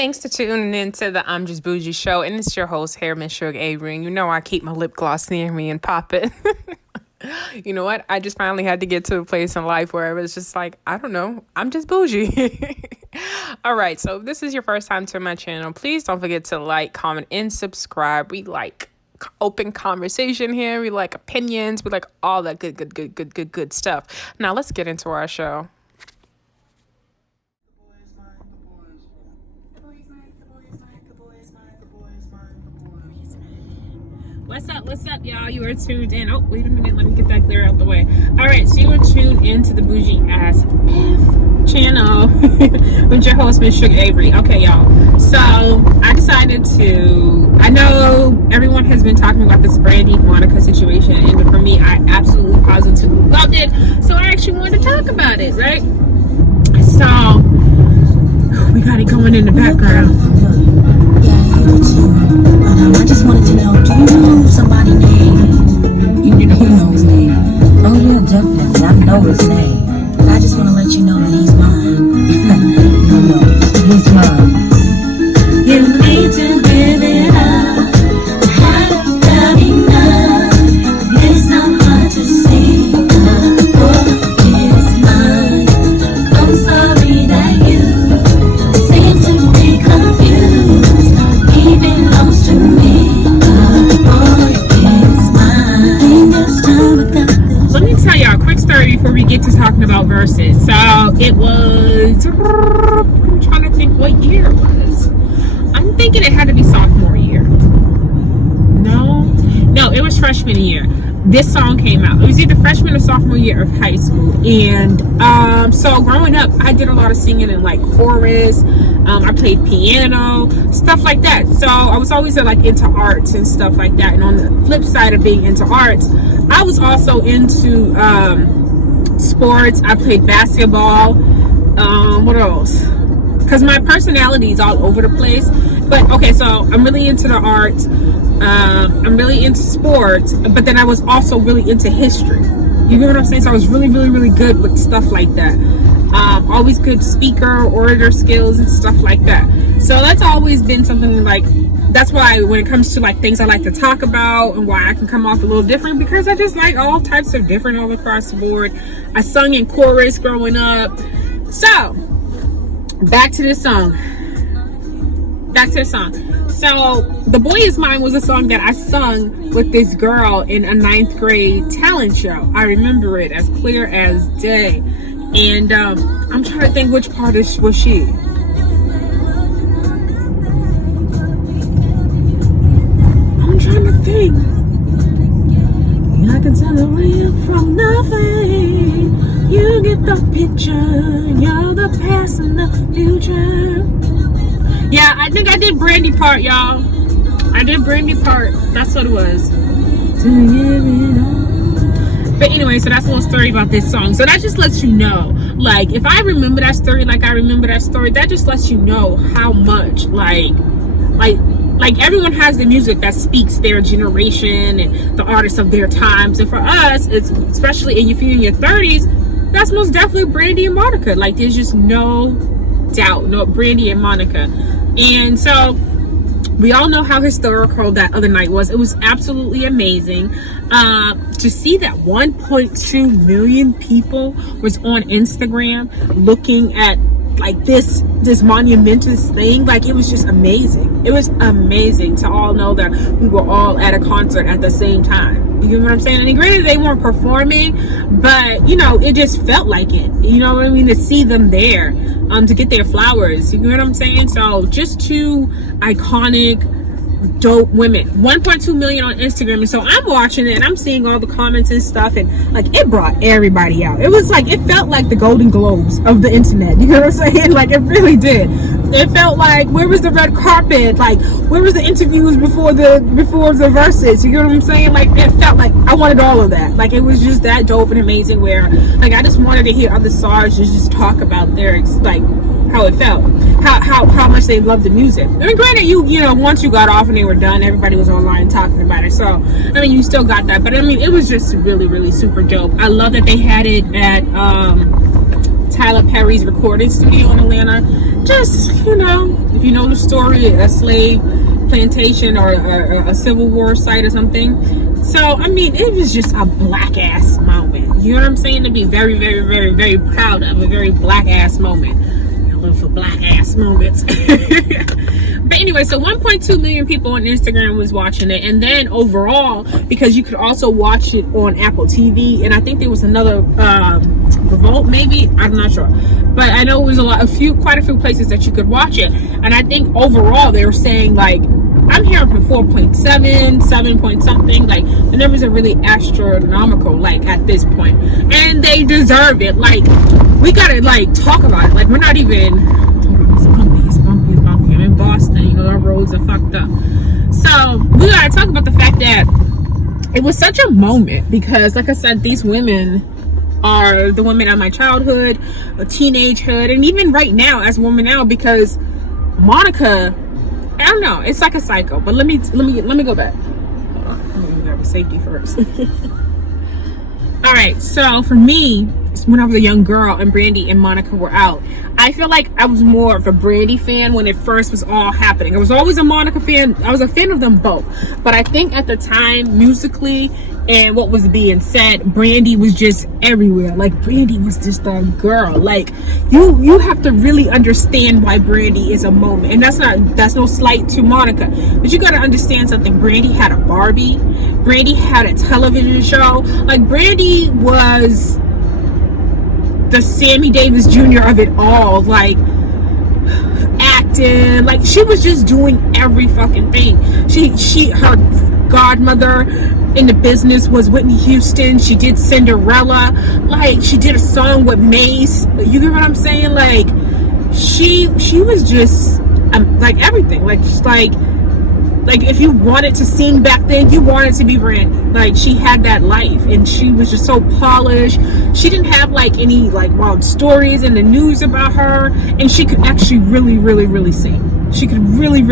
Thanks for tuning in to the I'm Just Bougie show, and it's your host here, Miss Shug Avery. And you know I keep my lip gloss near me and pop it. You know what? I just finally had to get to a place in life where it was just like, I don't know, I'm just bougie. All right, so if this is your first time to my channel, please don't forget to like, comment, and subscribe. We like open conversation here. We like opinions. We like all that good stuff. Now let's get into our show. What's up, y'all? You are tuned in. Oh, wait a minute. Let me get that clear out the way. All right, so you are tuned into the Bougie Ass F channel with your host, Miss Shug Avery. Okay, y'all. So I decided to, I know everyone has been talking about this Brandy Monica situation, and for me, I absolutely positively loved it. So I actually wanted to talk about it, right? So we got it going in the background. I just wanted to know, do you know somebody's name? You know his name. Oh yeah, definitely. I know his name. I just want to let you know that he's mine. No, he's mine. You need to give it up. Haven't done enough. It's not hard to see. The boy is mine. I'm sorry that you seem to be confused. He belongs to me. Let me tell y'all a quick story before we get to talking about Verzuz. So it was, I'm trying to think what year it was. I'm thinking it had to be sophomore year. No, it was freshman year. This song came out. It was either freshman or sophomore year of high school. And so growing up, I did a lot of singing in like chorus. I played piano, stuff like that. So I was always like into arts and stuff like that. And on the flip side of being into arts, I was also into sports. I played basketball. What else? Because my personality is all over the place. But okay, so I'm really into the arts. I'm really into sports, but then I was also really into history. You know what I'm saying? So I was really good with stuff like that. Always good speaker, orator skills and stuff like that. So that's always been something like, that's why when it comes to like things I like to talk about and why I can come off a little different, because I just like all types of different all across the board. I sung in chorus growing up. So back to the song. So The Boy Is Mine was a song that I sung with this girl in a 9th grade talent show. I remember it as clear as day. And I'm trying to think which part was she. I'm trying to think. I can tell the real from nothing. You get the picture. You're the past and the future. Yeah, I think I did Brandy part, y'all. I did Brandy part. That's what it was. But anyway, so that's a little story about this song. So that just lets you know, like, if I remember that story like I remember that story, that just lets you know how much, like everyone has the music that speaks their generation and the artists of their times. And for us, it's especially if you're in your 30s, that's most definitely Brandy and Monica. Like, there's just no doubt, no, Brandy and Monica. And so we all know how historical that other night was. It was absolutely amazing to see that 1.2 million people was on Instagram looking at like this monumentous thing. Like, it was just amazing. It was amazing to all know that we were all at a concert at the same time. You know what I'm saying? And granted, they weren't performing, but you know, it just felt like it. You know what I mean? To see them there, to get their flowers. You know what I'm saying? So just two iconic, dope women. 1.2 million on Instagram. And so I'm watching it and I'm seeing all the comments and stuff, and like, it brought everybody out. It was like, it felt like the Golden Globes of the internet. You know what I'm saying? Like, it really did. It felt like, where was the red carpet? Like, where was the interviews before the Verzuz? You know what I'm saying? Like, it felt like I wanted all of that. Like, it was just that dope and amazing, where like I just wanted to hear other stars just talk about their like how it felt, how much they loved the music. I mean, granted, you know, once you got off and they were done, everybody was online talking about it. So I mean, you still got that, but I mean, it was just really super dope. I love that they had it at Tyler Perry's recording studio in Atlanta. Just, you know, if you know the story, a slave plantation or a Civil War site or something. So, I mean, it was just a black ass moment. You know what I'm saying? To be very, very, very, very proud of a very black ass moment. I live for black ass moments. But anyway, so 1.2 million people on Instagram was watching it. And then overall, because you could also watch it on Apple TV, and I think there was another Revolt, maybe, I'm not sure, but I know it was quite a few places that you could watch it. And I think overall they were saying, like, I'm hearing from 4.7, 7 point something, like the numbers are really astronomical, like at this point, and they deserve it. Like, we gotta like talk about it. Like, we're not even, it's bumpy. I'm in Boston, you know, our roads are fucked up. So we gotta talk about the fact that it was such a moment, because like I said, these women are the women of my childhood, a teenagehood, and even right now as a woman now, because Monica, I don't know, it's like a cycle. But let me go back. Hold on, let me grab the safety first. All right, so for me, when I was a young girl and Brandy and Monica were out, I feel like I was more of a Brandy fan when it first was all happening. I was always a Monica fan. I was a fan of them both, but I think at the time, musically and what was being said, Brandy was just everywhere. Like, Brandy was just a girl. Like, you have to really understand why Brandy is a moment, and that's no slight to Monica, but you got to understand something. Brandy had a Barbie. Brandy had a television show. Like, Brandy was the Sammy Davis Jr. of it all. Like, acting, like, she was just doing every fucking thing. Her godmother in the business was Whitney Houston. She did Cinderella. Like, she did a song with Mace. You get what I'm saying? Like, she was just like everything. Like, just like if you wanted to sing back then, you wanted to be Brandy. Like, she had that life, and she was just so polished. She didn't have like any like wild stories in the news about her, and she could actually really sing. She could really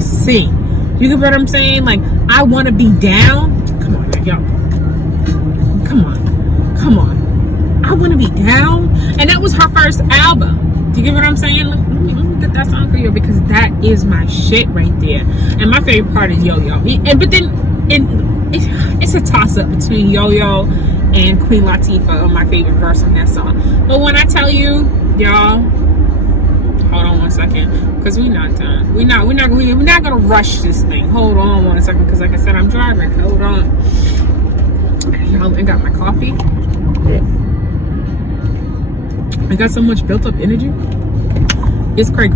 sing. You get what I'm saying? Like, I Want to Be Down. Come on, y'all. Come on. I Want to Be Down. And that was her first album. Do you get what I'm saying? Let me get that song for you, because that is my shit right there. And my favorite part is Yo-Yo. But then it's a toss-up between Yo-Yo and Queen Latifah on my favorite verse on that song. But when I tell you, y'all, hold on one second, because we're not done. We're not gonna rush this thing. Hold on one second, because like I said, I'm driving. Hold on. Y'all, I got my coffee. I got so much built up energy. It's cray.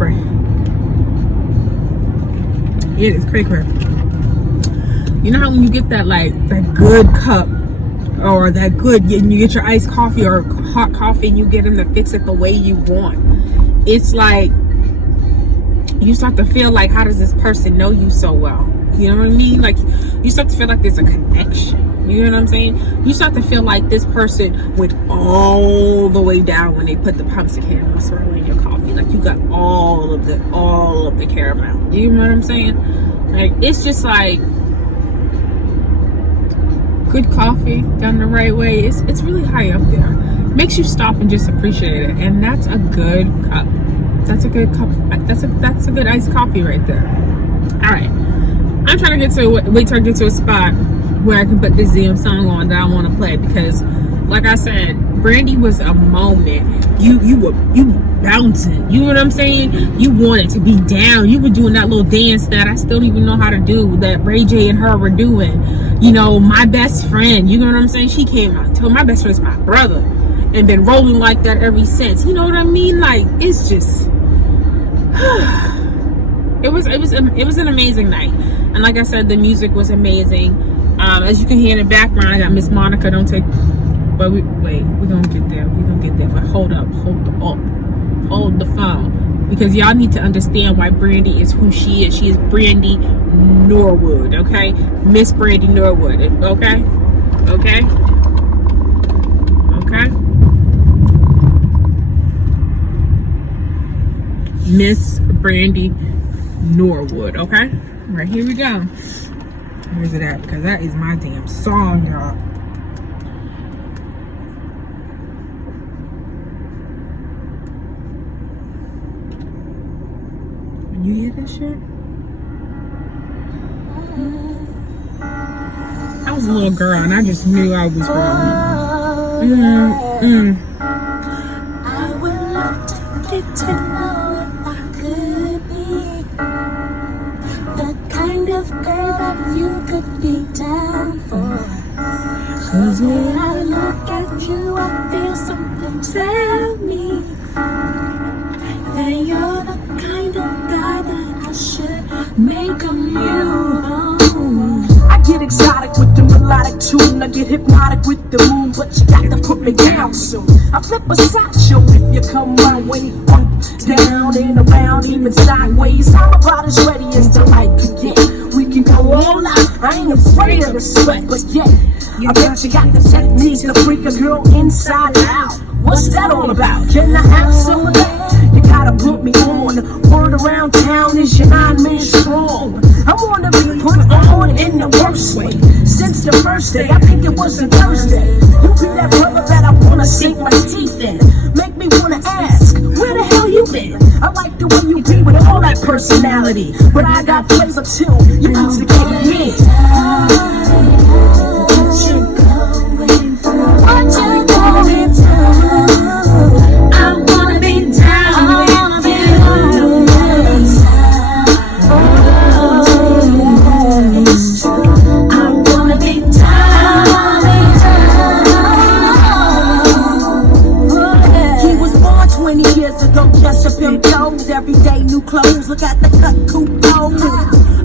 It is cray. You know how when you get that good cup, or that good, and you get your iced coffee or hot coffee, and you get them to fix it the way you want. It's like you start to feel like, how does this person know you so well? You know what I mean? Like, you start to feel like there's a connection. You know what I'm saying? You start to feel like this person went all the way down when they put the pumpkin and swirl in your coffee. Like, you got all of the caramel. You know what I'm saying? Like, it's just like good coffee done the right way. It's really high up there. Makes you stop and just appreciate it, and that's a good cup. That's a good cup. That's a good iced coffee right there. All right, I'm trying to wait till I get to a spot where I can put this damn song on that I want to play, because like I said, Brandy was a moment. You bouncing. You know what I'm saying? You wanted to be down. You were doing that little dance that I still don't even know how to do, that Ray J and her were doing. You know, My Best Friend. You know what I'm saying? She came out and told my best friend's my brother, and been rolling like that ever since. You know what I mean? Like, it's just it was an amazing night. And like I said, the music was amazing. As you can hear in the background, I got Miss Monica. Don't take, but we're gonna get there. But hold the phone, because y'all need to understand why Brandy is who she is. She is Brandy Norwood, okay? Miss Brandy Norwood, okay? Miss Brandy Norwood, okay? All right, here we go. Where's it at? Because that is my damn song, y'all. You hear that shit? I was a little girl and I just knew I was wrong. I would love to get to know if I could be the kind of girl that you could be down for. 'Cause when I look at you, I feel something tell me that you're the kind of guy that I should make a move. I get exotic with the melodic tune. I get hypnotic with the moon, but you got to put me down soon. I flip a sideshow if you come my way. Up, down, and around, even sideways. I'm about as ready as the light can get. We can go all out. I ain't afraid of the sweat, but yet I bet you got the techniques to freak a girl inside out. What's that all about? Can I have some of that? You gotta put me on. Word around town is you're 9 men strong. I wanna be put on in the worst way. Since the first day, I think it was a Thursday. You be that brother that I wanna sink my teeth in. Make me wanna ask, where the hell you been? I like the way you be with all that personality, but I got flavor too. You instigate me. Everyday new clothes, look at the cut coupons.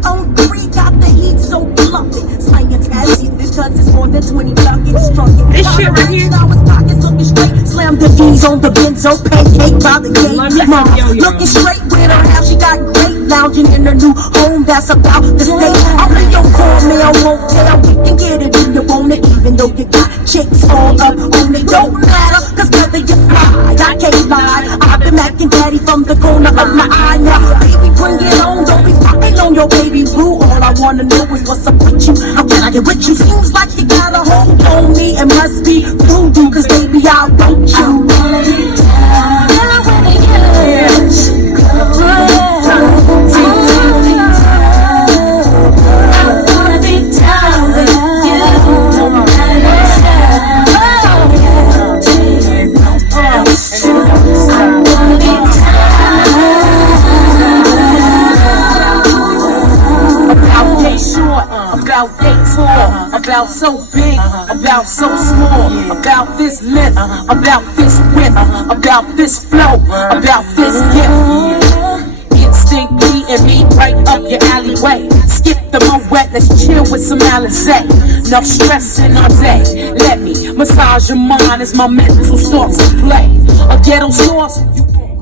Oh, three got the heat so fluffy. Slanging tassy because it's more than 20 buckets. This shit right here. Pockets looking straight. Slam the D's on the benzo. Pancake by the gate. Mom looking straight with her half. She got great. Lounging in her new home that's about to stay. Only your call mail won't tell. We can get it if you want it. Even though you got chicks all up on it. Don't matter, cause whether you fly, I can't lie. I've been macking daddy from the corner of my eye. Now, baby, bring it on. Don't be fucking on your baby boo. All I wanna know is what's up with you. How can I get with you? Seems like you got a hold on me. It must be voodoo, cause baby, I want you. I wanna be down with you. About so big, about so small, about this length, about this width, about this flow, about this gift. Instinct me and me right up your alleyway. Skip the moet, let's chill with some Alizé. Enough stressing all day. Let me massage your mind as my mental starts to play. A ghetto sauce.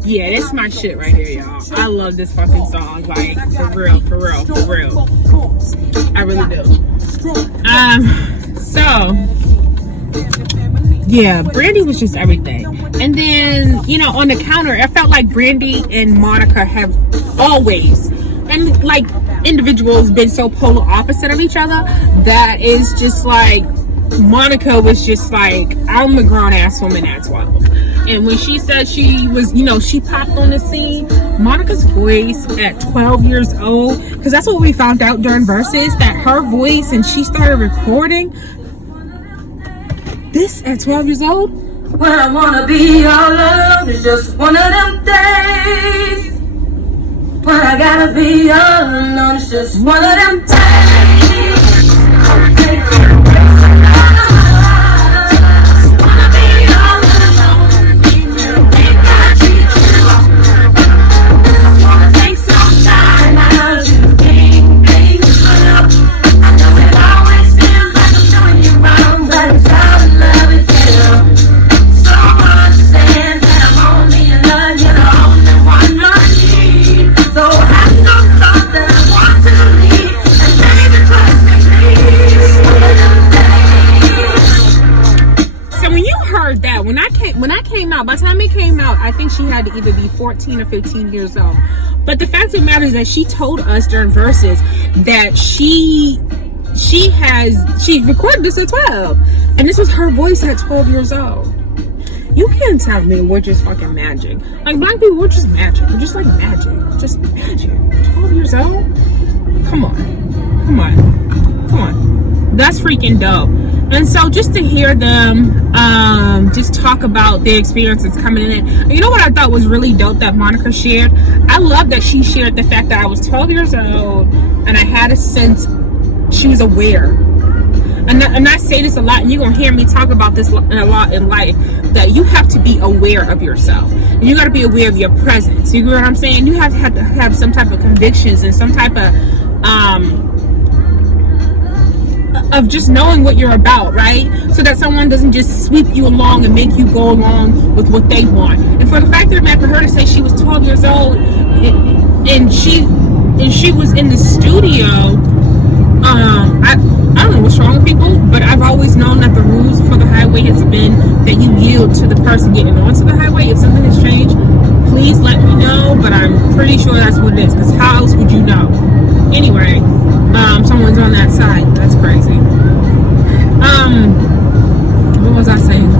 Yeah, this is my shit right here, y'all. I love this fucking song. Like, for real, for real, for real. I really do. So yeah, Brandy was just everything. And then, you know, on the counter, I felt like Brandy and Monica have always, and like individuals, been so polar opposite of each other that is just like, Monica was just like, I'm a grown ass woman at 12. And when she said she was, you know, she popped on the scene, Monica's voice at 12 years old, because that's what we found out during Verzuz, that her voice, and she started recording this at 12 years old. When I wanna be all alone, it's just one of them days. When I gotta be all alone, it's just one of them days. By the time it came out, I think she had to either be 14 or 15 years old. But the fact of the matter is that she told us during Verzuz that she recorded this at 12, and this was her voice at 12 years old. You can't tell me we're just fucking magic. Like, black people, we're just magic. We're just like magic. Just magic. 12 years old? Come on. Come on. Come on. That's freaking dope. And so just to hear them just talk about their experiences coming in. You know what I thought was really dope that Monica shared? I love that she shared the fact that I was 12 years old and I had a sense she was aware. And I say this a lot, and you're going to hear me talk about this a lot in life, that you have to be aware of yourself. And you got to be aware of your presence. You know what I'm saying? You have to have some type of convictions and some type of just knowing what you're about, right? So that someone doesn't just sweep you along and make you go along with what they want. And for the fact of the matter, for her to say she was 12 years old and she was in the studio, I don't know what's wrong with people, but I've always known that the rules for the highway has been that you yield to the person getting onto the highway. If something has changed, please let me know, but I'm pretty sure that's what it is, because how else would you know? Anyway, someone's on that side. That's crazy. What was I saying?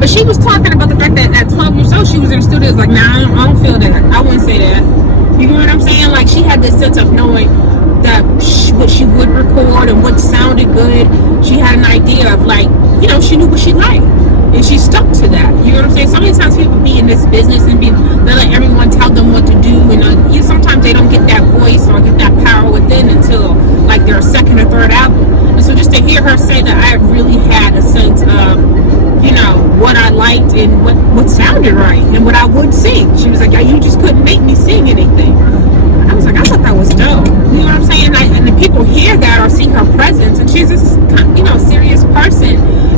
But she was talking about the fact that at 12 years old, she was in the studio. Like, nah, I don't feel that. I wouldn't say that. You know what I'm saying? Like, she had this sense of knowing that what she would record and what sounded good. She had an idea of, like, you know, she knew what she liked. And she stuck to that. You know what I'm saying? So many times people be in this business and they let everyone tell them what to do. And sometimes they don't get that voice or get that power within until, like, their second or third album. And so just to hear her say that I really had a sense of, you know, what I liked and what sounded right and what I would sing. She was like, you just couldn't make me sing anything. I was like, I thought that was dope. You know what I'm saying? And the people hear that or see her presence, and she's this, you know, serious person,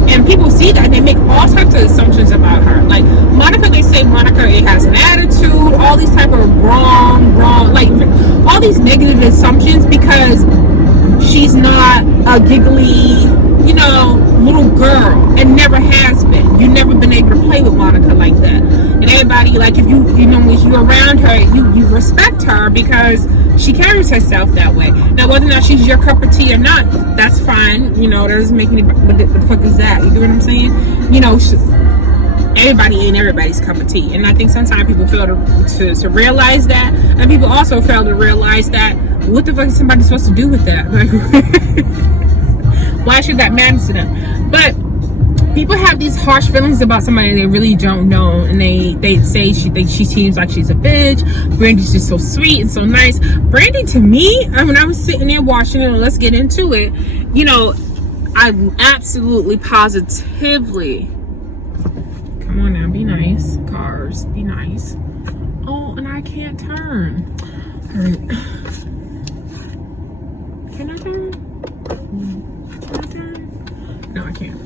and people see that and they make all types of assumptions about her. Like Monica, they say Monica has an attitude, all these type of wrong, like all these negative assumptions because she's not a giggly, you know, little girl, and never has been. You've never been able to play with Monica like that. And everybody, like, if you know, when you're around her, you respect her because she carries herself that way. Now, whether or not she's your cup of tea or not, that's fine. You know, that doesn't make any. What the fuck is that? You know what I'm saying? You know, everybody ain't everybody's cup of tea, and I think sometimes people fail to realize that, and people also fail to realize that what the fuck is somebody supposed to do with that? Like, why should that matter to them? But people have these harsh feelings about somebody they really don't know, and they say she seems like she's a bitch. Brandy's just so sweet and so nice. Brandy, to me, when I was sitting there watching it, and let's get into it, you know, I absolutely positively, come on now, be nice, cars, be nice. Oh, and I can't turn. All right. Can I turn? No, I can't.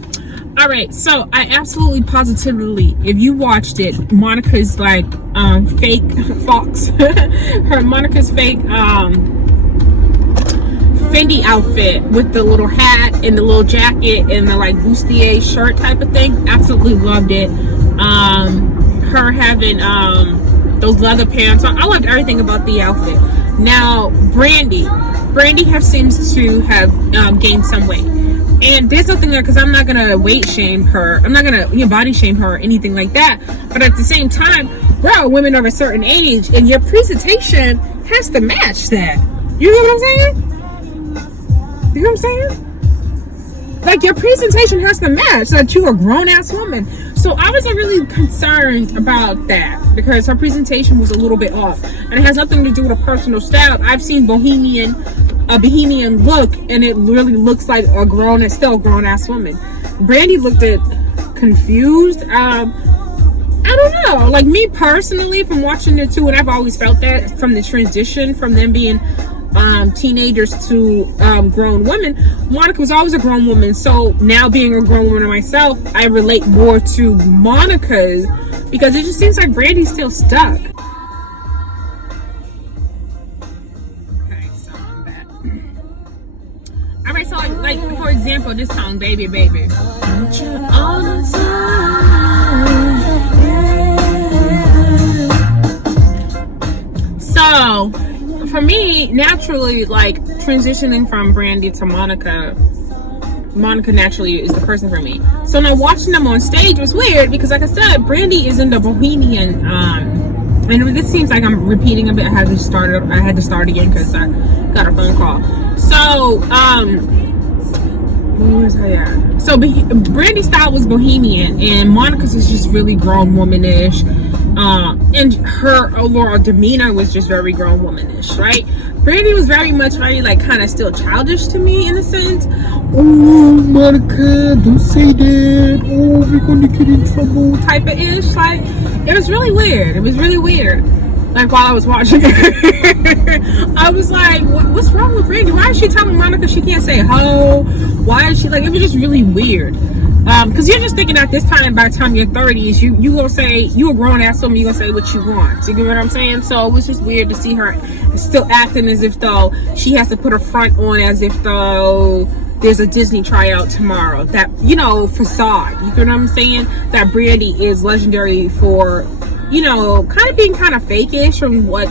All right, so I absolutely positively, if you watched it, Monica's like fake fox, Monica's fake Fendi outfit with the little hat and the little jacket and the like bustier shirt type of thing. Absolutely loved it. Her having those leather pants on. I loved everything about the outfit. Now, Brandy seems to have gained some weight. And there's nothing there, because I'm not gonna weight shame her. I'm not gonna body shame her or anything like that. But at the same time, we're all women of a certain age, and your presentation has to match that. You know what I'm saying? You know what I'm saying? Like, your presentation has to match that you're a grown-ass woman. So I was really concerned about that because her presentation was a little bit off. And it has nothing to do with a personal style. I've seen a bohemian look, and it really looks like still a grown-ass woman. Brandy looked confused. I don't know. Like, me personally, from watching it too, and I've always felt that from the transition from them being teenagers to grown women, Monica was always a grown woman. So now being a grown woman myself, I relate more to Monica's because it just seems like Brandy's still stuck. Okay, so I'm back. All right, so like for example, this song, Baby Baby. All the time. So for me, naturally, like transitioning from Brandy to Monica Monica naturally is the person for me. So now watching them on stage was weird because, like I said, Brandy is in the bohemian. And this seems like I'm repeating a bit. I had to start again because I got a phone call. So where was I at? So Brandy's style was bohemian, and Monica's was just really grown womanish. And her overall demeanor was just very grown womanish, right? Brandy was very much like kind of still childish to me in a sense. Oh, Monica, don't say that. Oh, we're gonna get in trouble, type of ish. Like, it was really weird. It was really weird. Like, while I was watching it, I was like, what's wrong with Brandy? Why is she telling Monica she can't say ho? Why is she like? It was just really weird. Because you're just thinking at this time, by the time you're 30s, you gonna say, you a grown ass woman, you gonna say what you want. You get what I'm saying? So it was just weird to see her still acting as if though she has to put a front on, as if though there's a Disney tryout tomorrow. That, you know, facade. You get what I'm saying? That Brandy is legendary for, you know, kind of being kind of fake-ish from what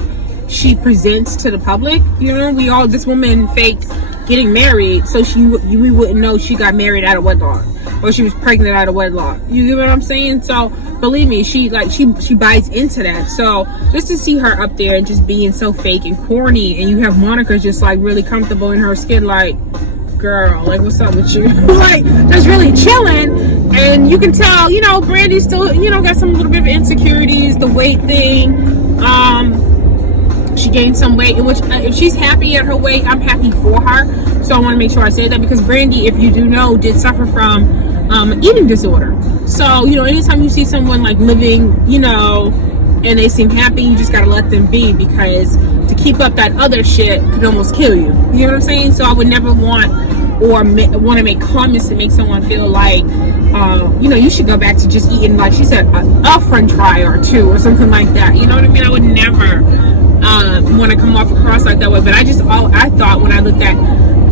she presents to the public. You know, this woman faked getting married, so we wouldn't know she got married out of wedlock, or she was pregnant out of wedlock. You get what I'm saying? So believe me, she buys into that. So just to see her up there and just being so fake and corny, and you have Monica just like really comfortable in her skin, like, girl, like, what's up with you? Like, just really chilling. And you can tell, you know, Brandy still, you know, got some little bit of insecurities, the weight thing. She gained some weight, which if she's happy at her weight, I'm happy for her. So I want to make sure I say that, because Brandy, if you do know, did suffer from an eating disorder. So, you know, anytime you see someone like living, you know, and they seem happy, you just gotta let them be, because to keep up that other shit could almost kill you. You know what I'm saying? So I would never want to make comments to make someone feel like, you know, you should go back to just eating, like she said, a french fry or two or something like that. You know what I mean? I would never want to come off across like that way. But I thought when I looked at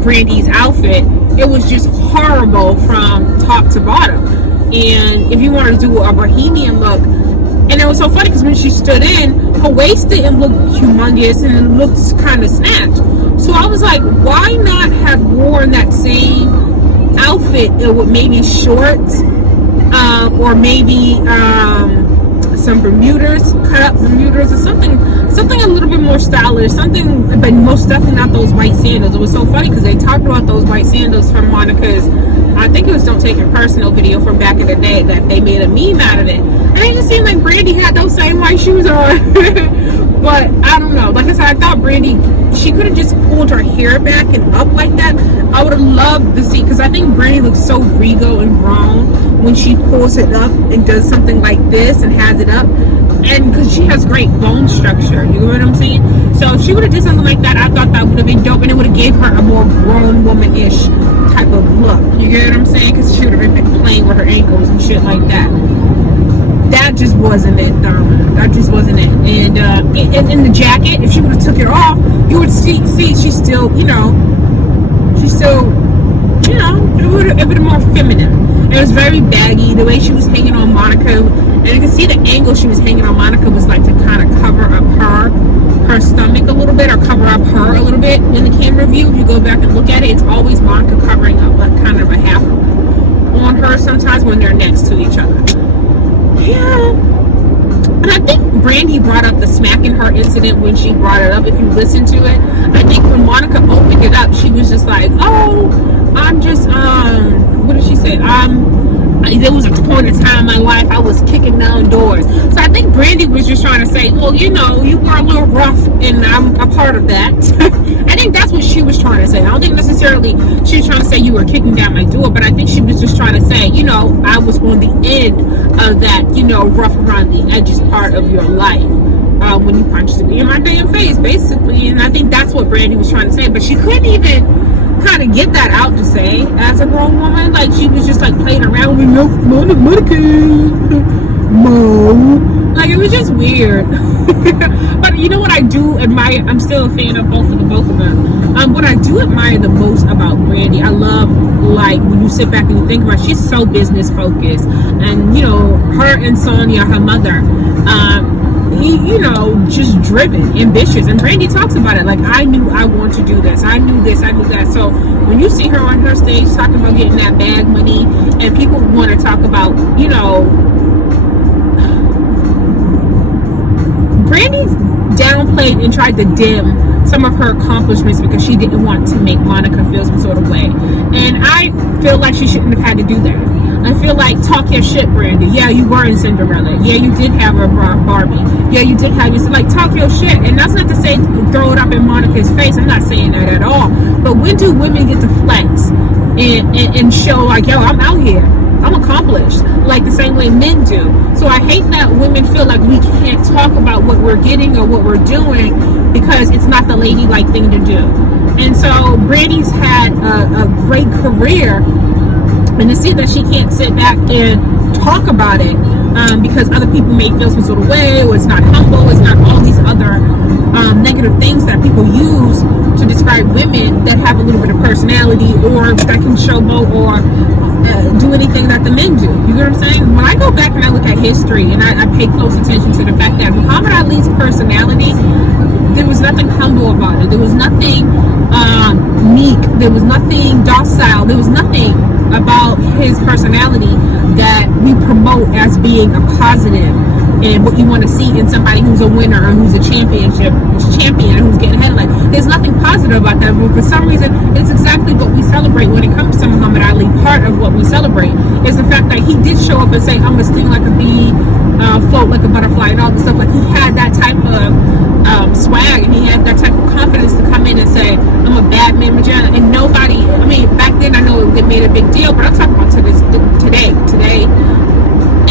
Brandy's outfit, it was just horrible from top to bottom. And if you wanted to do a bohemian look, and it was so funny because when she stood in, her waist didn't look humongous and it looked kind of snatched. So I was like, why not have worn that same outfit with maybe shorts, or maybe some Bermudas, cut up Bermudas, or something a little bit more stylish, something, but most definitely not those white sandals. It was so funny because they talked about those white sandals from Monica's, I think it was Don't Take It Personal video from back in the day, that they made a meme out of it. And it just seemed like Brandy had those same white shoes on. But I don't know. Like I said, I thought Brandy, she could have just pulled her hair back and up like that. I would have loved to see, because I think Brandy looks so regal and grown when she pulls it up and does something like this and has it up. And because she has great bone structure, you know what I'm saying? So if she would have did something like that, I thought that would have been dope, and it would have gave her a more grown woman-ish type of look. You get what I'm saying? Because she would have been playing with her ankles and shit like that. That just wasn't it, that just wasn't it. And in the jacket, if she would have took it off, you would see she's still, you know, it would have been more feminine. It was very baggy. The way she was hanging on Monica, and you can see the angle she was hanging on Monica was like to kind of cover up her stomach a little bit, or cover up her a little bit. In the camera view, if you go back and look at it, it's always Monica covering up like kind of a half on her sometimes when they're next to each other. Yeah. And I think Brandy brought up the smacking her incident when she brought it up. If you listen to it, I think when Monica opened it up, she was just like, oh, I'm just, what did she say? There was a point in time in my life I was kicking down doors. So I think Brandy was just trying to say, well, you know, you were a little rough and I'm a part of that. I think that's what she was trying to say. I don't think necessarily she was trying to say you were kicking down my door, but I think she was just trying to say, you know, I was on the end of that, you know, rough around the edges part of your life. When you punched me in my damn face, basically. And I think that's what Brandy was trying to say, but she couldn't even kind of get that out to say as a grown woman. Like, she was just like playing around with Monica. Mo. Like, it was just weird. But you know what I do admire? I'm still a fan of both of them. What I do admire the most about Brandy, I love, like, when you sit back and you think about it, she's so business focused. And, you know, her and Sonia, her mother, you know, just driven, ambitious. And Brandy talks about it. Like, I knew I want to do this. I knew this. I knew that. So when you see her on her stage talking about getting that bag money, and people want to talk about, you know, Brandy downplayed and tried to dim some of her accomplishments because she didn't want to make Monica feel some sort of way. And I feel like she shouldn't have had to do that. I feel like, talk your shit, Brandy. Yeah, you were in Cinderella. Yeah, you did have a Barbie. Yeah, you did have your, like, talk your shit. And that's not to say throw it up in Monica's face. I'm not saying that at all. But when do women get to flex and show, like, yo, I'm out here, I'm accomplished, like the same way men do? So I hate that women feel like we can't talk about what we're getting or what we're doing because it's not the ladylike thing to do. And so Brandy's had a great career, and to see that she can't sit back and talk about it because other people may feel some sort of way, or it's not humble, it's not all these other negative things that people use to describe women that have a little bit of personality or that can showboat or do anything that the men do. You know what I'm saying? When I go back and I look at history and I pay close attention to the fact that Muhammad Ali's personality, there was nothing humble about it. There was nothing meek. There was nothing docile. There was nothing about his personality that we promote as being a positive and what you want to see in somebody who's a winner or who's a champion, who's getting ahead. Like, there's nothing positive about that, but for some reason it's exactly what we celebrate when it comes to Muhammad Ali. Part of what we celebrate is the fact that he did show up and say, I'm gonna sting like a bee, float like a butterfly, and all this stuff. Like, he had that type of swag, and he had that type of confidence to come in and say, I'm a bad man, Magenta. And nobody, I mean, back then I know it made a big deal, but I'm talking about today.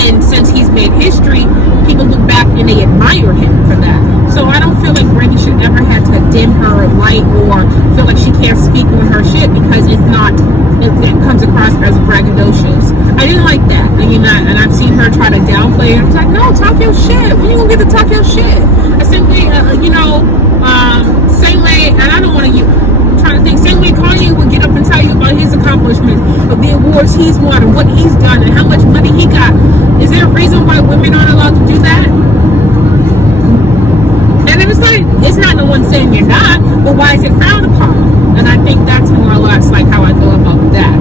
And since he's made history, people look back and they admire him for that. So I don't feel like Brandy should ever have to dim her light or feel like she can't speak on her shit because it's not, it comes across as braggadocious. I didn't like that. And I've seen her try to downplay it. I was like, no, talk your shit. When you gonna get to talk your shit? The same way, same way, and I don't want to, trying to think, same way Kanye would get up and tell you about his accomplishments of the awards he's won and what he's done and how much money he got. Is there a reason why women aren't allowed to do that? And it's not no one saying you're not, but why is it frowned upon? And I think that's more or less like how I feel about that.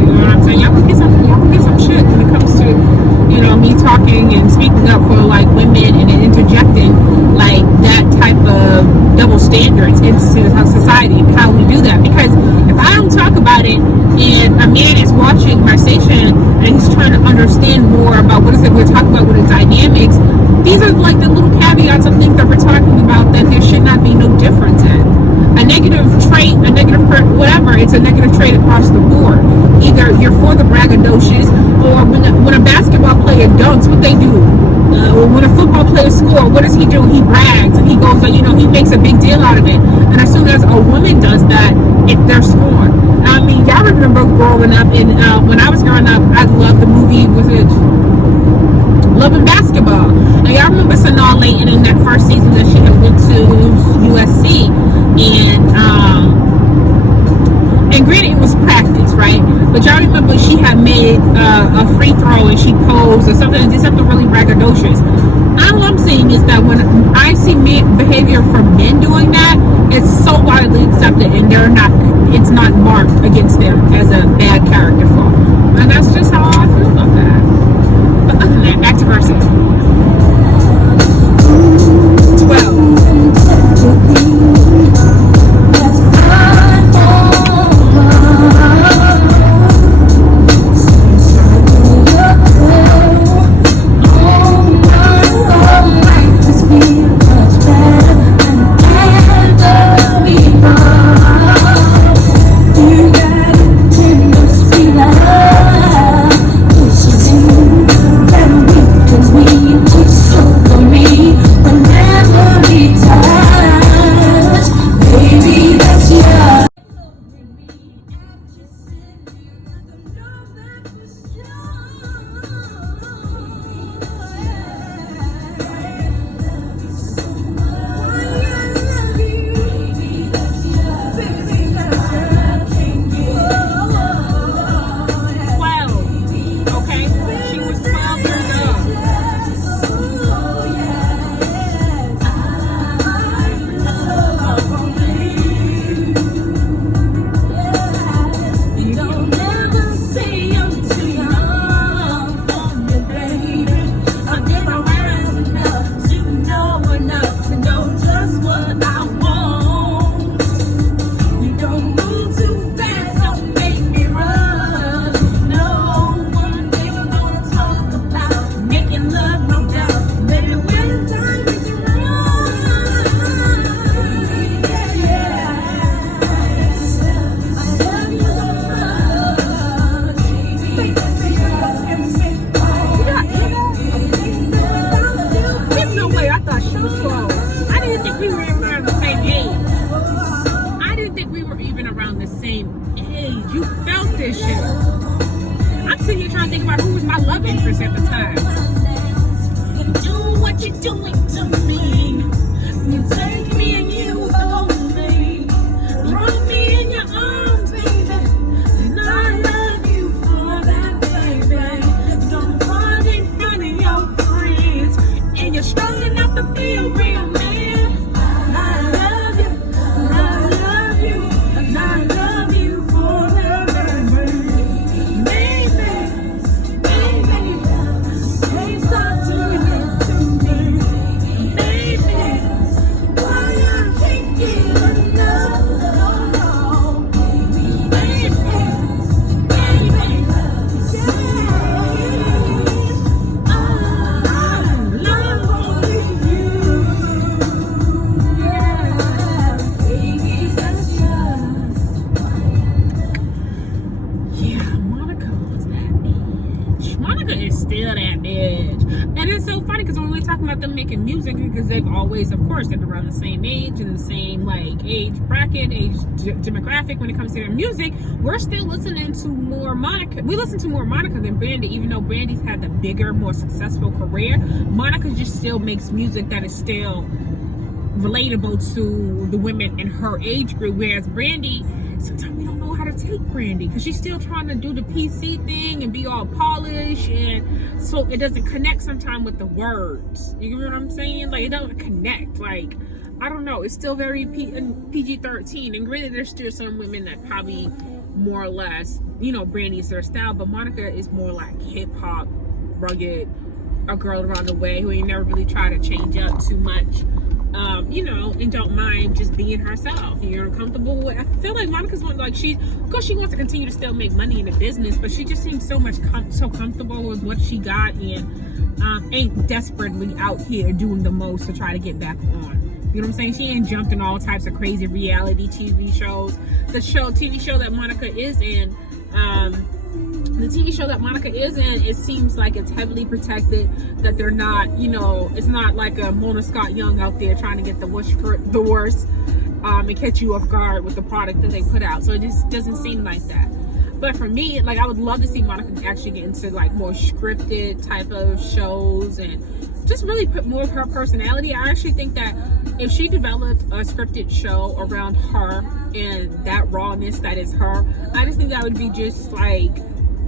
You know what I'm saying? Y'all can get some shit when it comes to, you know, me talking and speaking up for like women and interjecting like that type of double standards into society and how we do that. Because if I don't talk about it and a man is watching my station and he's trying to understand more about what is it we're talking about with the dynamics, these are like the little caveats of things that we're talking about that there should not be no difference in. A negative trait, whatever, it's a negative trait across the board. Either you're for the braggadocious, or when a basketball player dunks, what they do. When a football player scores, what does he do? He brags and he goes, he makes a big deal out of it. And as soon as a woman does that, they're scorned. I mean, y'all remember growing up, and when I was growing up, I loved the movie, Love and Basketball. And y'all remember Sanaa Layton in that first season that she had went to USC, and granted it was practice, right? But y'all remember she had made a free throw and she posed or something, and did something really braggadocious. All I'm saying is that when I see behavior from men doing that, it's so widely accepted, and it's not marked against them as a bad character flaw. And that's just how I feel about that. But other than that, back to Verzuz. 12. We what I want. You don't move too fast, don't make me run. No, one thing I'm gonna talk about, making love, no doubt. Baby, when time is wrong. There's no way I thought she was 12. I didn't think we were even around the same age. I didn't think we were even around the same age. You felt this shit. I'm sitting here trying to think about who was my love interest at the time. Do what you're doing to me. You take me and you hold me. Throw me in your arms, baby. And I love you for that, baby. Don't run in front of your friends. And you're strong enough to be a real man. I love you, and I love you, and I love you forever, baby. Baby, please stop doing it to me, baby. Why I can't get enough, baby, baby, yeah, Monica was that bitch. Monica is still that bitch. And it's so funny because when we're talking about them making music, because they've always, of course, they're around the same age and the same like age bracket, age demographic when it comes to their music, we're still listening to more Monica. We listen to more Monica than Brandy, even though Brandy's had the bigger, more successful career. Monica just still makes music that is still relatable to the women in her age group, whereas Brandy, sometimes we don't know how to take Brandy because she's still trying to do the PC thing and be all polished, and so it doesn't connect sometimes with the words. You know what I'm saying? Like, it doesn't connect. Like, I don't know. It's still very PG-13, and granted, there's still some women that probably more or less, you know, Brandy's their style, but Monica is more like hip hop, rugged, a girl around the way who ain't never really tried to change up too much. You know, and don't mind just being herself. You're comfortable with. I feel like Monica's one, like, she, of course, she wants to continue to still make money in the business, but she just seems so much so comfortable with what she got, and ain't desperately out here doing the most to try to get back on. You know what I'm saying? She ain't jumped in all types of crazy reality TV shows. The TV show that Monica is in, it seems like it's heavily protected, that they're not, you know, it's not like a Mona Scott Young out there trying to get the worst and catch you off guard with the product that they put out. So it just doesn't seem like that. But for me, like, I would love to see Monica actually get into like more scripted type of shows and just really put more of her personality. I actually think that if she developed a scripted show around her and that rawness that is her, I just think that would be just like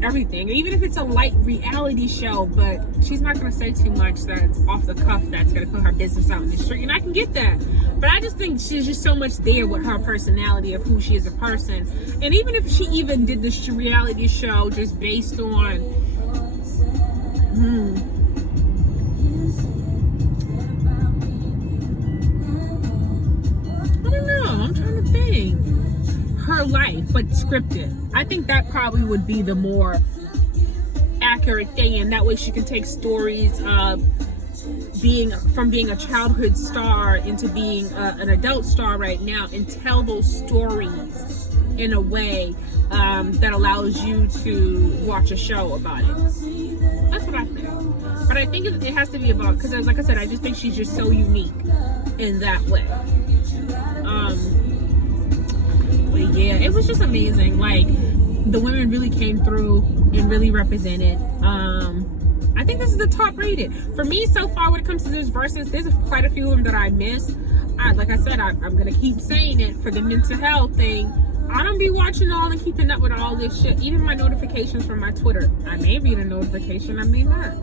everything. Even if it's a light reality show, but she's not going to say too much that's off the cuff that's going to put her business out in the street, and I can get that. But I just think she's just so much there with her personality of who she is a person. And even if she even did this reality show just based on I don't know, I'm trying to think, her life but scripted, I think that probably would be the more accurate thing, and that way she can take stories of being a childhood star into being an adult star right now and tell those stories in a way that allows you to watch a show about it. That's what I think. But I think it has to be about, because like I said, I just think she's just so unique in that way. But yeah, it was just amazing. Like, the women really came through and really represented. I think this is the top rated for me so far when it comes to this Verzuz. There's quite a few of them that I missed. Like I said, I'm gonna keep saying it for the mental health thing. I don't be watching all and keeping up with all this shit. Even my notifications from my Twitter, I may read a notification, I may not.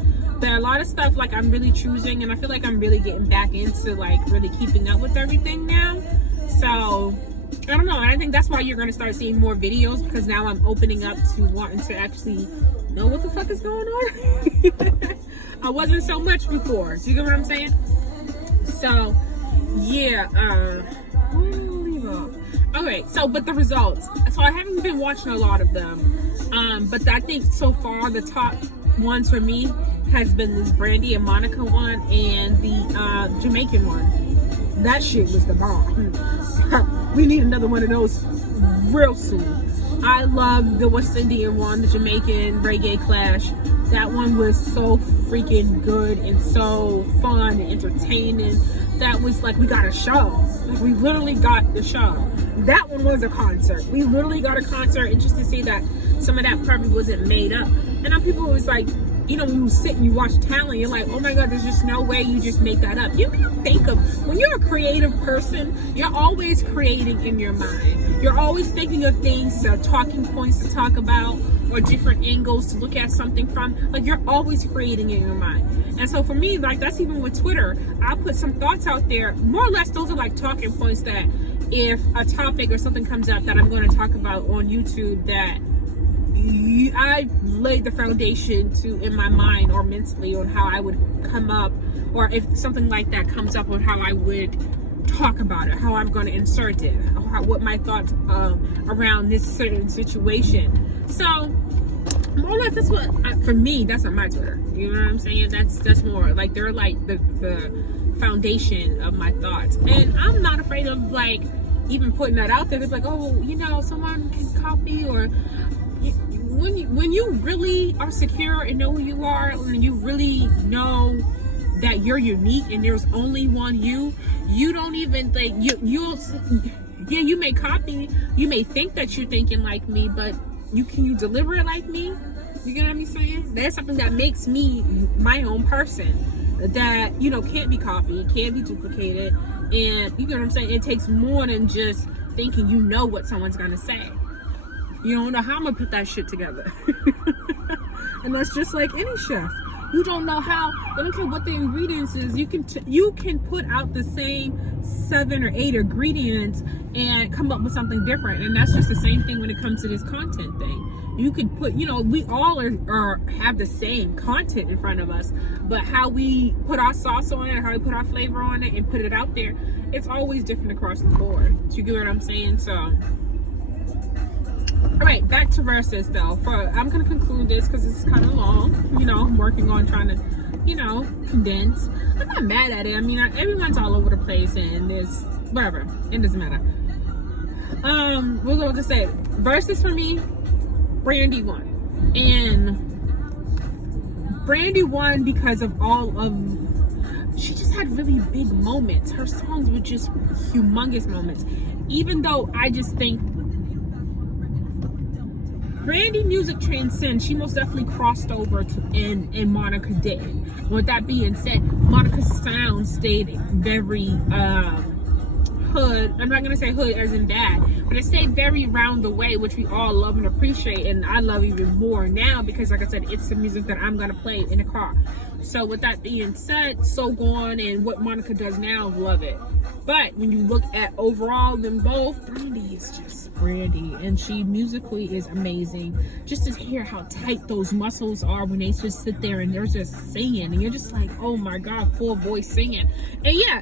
There are a lot of stuff like I'm really choosing, and I feel like I'm really getting back into like really keeping up with everything now. So I don't know, and I think that's why you're going to start seeing more videos, because now I'm opening up to wanting to actually know what the fuck is going on. I wasn't so much before. Do you get what I'm saying? So yeah, yeah, where did I leave off? Okay, so, but the results. So I haven't been watching a lot of them. But I think so far the top ones for me has been this Brandy and Monica one and the Jamaican one. That shit was the bomb. We need another one of those real soon. I love the West Indian one, the Jamaican reggae clash. That one was so freaking good and so fun and entertaining. That was like, we got a show. Like, we literally got the show. That one was a concert. We literally got a concert, and just to see that some of that probably wasn't made up. And now people always like, you know, when you sit and you watch talent, you're like, oh my God, there's just no way you just make that up. You can think of, when you're a creative person, you're always creating in your mind. You're always thinking of things, talking points to talk about, or different angles to look at something from. Like, you're always creating in your mind. And so for me, like, that's even with Twitter. I'll put some thoughts out there. More or less, those are like talking points that if a topic or something comes up that I'm going to talk about on YouTube, that I laid the foundation to in my mind or mentally on how I would come up, or if something like that comes up, on how I would talk about it, how I'm going to insert it, what my thoughts around this certain situation. So more or less, that's what for me, that's on my Twitter. You know what I'm saying? That's more like, they're like the foundation of my thoughts, and I'm not afraid of like even putting that out there. It's like, oh, you know, someone can copy, or when you really are secure and know who you are, and you really know that you're unique and there's only one you don't even think you may copy, you may think that you're thinking like me, but can you deliver it like me? You get what I'm saying? That's something that makes me my own person, that, you know, can't be copied, can't be duplicated. And you get what I'm saying? It takes more than just thinking you know what someone's gonna say. You don't know how I'm gonna put that shit together. And that's just like any chef. You don't know how. I don't care what the ingredients is. You can put out the same 7 or 8 ingredients and come up with something different. And that's just the same thing when it comes to this content thing. You can put, you know, we all have the same content in front of us, but how we put our sauce on it, how we put our flavor on it and put it out there, it's always different across the board. You get what I'm saying? So, all right, back to Verzuz though. I'm gonna conclude this because it's kind of long. You know, I'm working on trying to, you know, condense. I'm not mad at it. I mean, everyone's all over the place, and there's whatever. It doesn't matter. What was I going to say? Verzuz for me, Brandy won, and Brandy won because of she just had really big moments. Her songs were just humongous moments. Even though I just think Brandy music transcends, she most definitely crossed over and Monica didn't. With that being said, Monica's sound stayed very hood. I'm not gonna say hood as in bad, but it stayed very round the way, which we all love and appreciate, and I love even more now because, like I said, it's the music that I'm gonna play in the car. So with that being said, So Gone and what Monica does now, love it. But when you look at overall them both, Brandy is just Brandy, and she musically is amazing. Just to hear how tight those muscles are when they just sit there and they're just singing, and you're just like, oh my God, full voice singing. And yeah,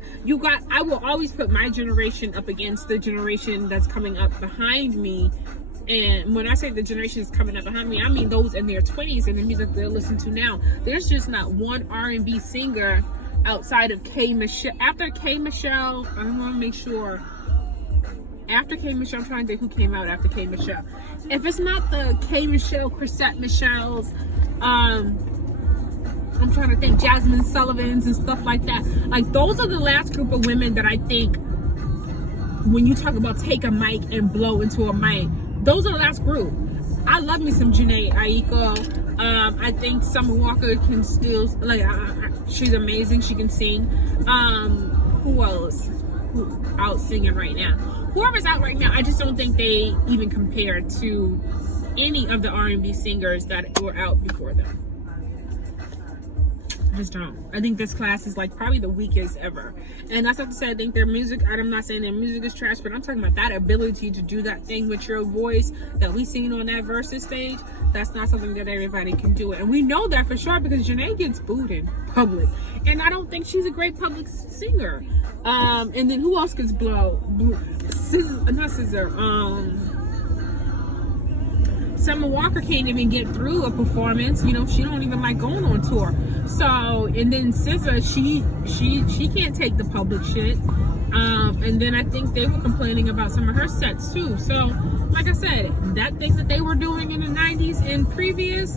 I will always put my generation up against the generation that's coming up behind me. And when I say the generation is coming up behind me, I mean those in their 20s and the music they're listening to now. There's just not one R&B singer outside of K Michelle. After K Michelle, I want to make sure. After K Michelle, I'm trying to think who came out after K Michelle. If it's not the K Michelle, Chrisette Michelle's, I'm trying to think, Jasmine Sullivan's and stuff like that. Like, those are the last group of women that I think, when you talk about take a mic and blow into a mic, those are the last group. I love me some Janae Aiko. I think Summer Walker can still, like, she's amazing. She can sing. Who else? Who out singing right now? Whoever's out right now, I just don't think they even compare to any of the R&B singers that were out before them. just don't. I think this class is like probably the weakest ever. And that's not to say I think their music, I'm not saying their music is trash, but I'm talking about that ability to do that thing with your voice that we seen on that Verzuz stage. That's not something that everybody can do it. And we know that for sure because Janae gets booed in public. And I don't think she's a great public singer. And then who else gets not Scissor. Summer Walker can't even get through a performance. You know, she don't even like going on tour. So, and then SZA, she can't take the public shit. And then I think they were complaining about some of her sets too. So, like I said, that thing that they were doing in the 90s and previous,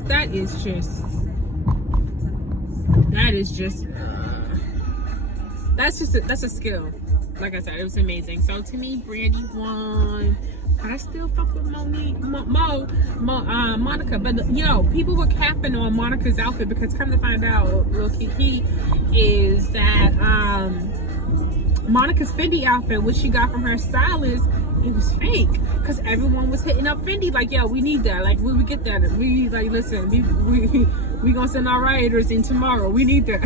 that's a skill. Like I said, it was amazing. So to me, Brandy won. I still fuck with Monica, but you know, people were capping on Monica's outfit because come to find out, little kiki, is that Monica's Fendi outfit, which she got from her stylist, it was fake because everyone was hitting up Fendi like, yo, we need that. Like, we would get that. We like, listen, we gonna send our rioters in tomorrow. We need that.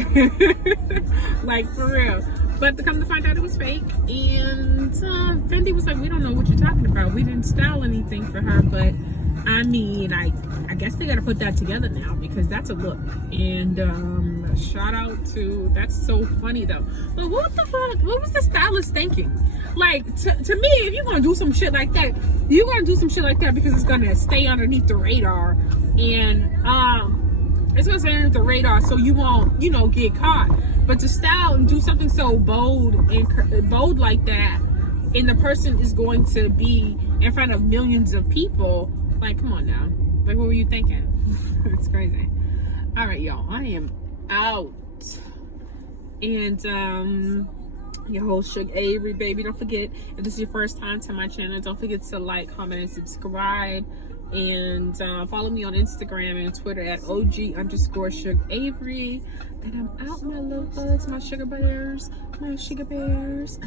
Like, for real. But to come to find out, it was fake. And Fendi was like, we don't know what you're talking about. We didn't style anything for her. But I mean, I guess they got to put that together now because that's a look. And shout out to, that's so funny though. But what the fuck? What was the stylist thinking? Like, to me, if you're going to do some shit like that, you're going to do some shit like that because it's going to stay underneath the radar. And it's going to stay underneath the radar so you won't, you know, get caught. But to style and do something so bold like that, and the person is going to be in front of millions of people, like, come on now. Like, what were you thinking? It's crazy. All right, y'all. I am out. And, your host, Shug Avery, baby. Don't forget, if this is your first time to my channel, don't forget to like, comment, and subscribe. And follow me on Instagram and Twitter at OG_Shug Avery. And I'm out, my little bugs, my sugar bears, my sugar bears.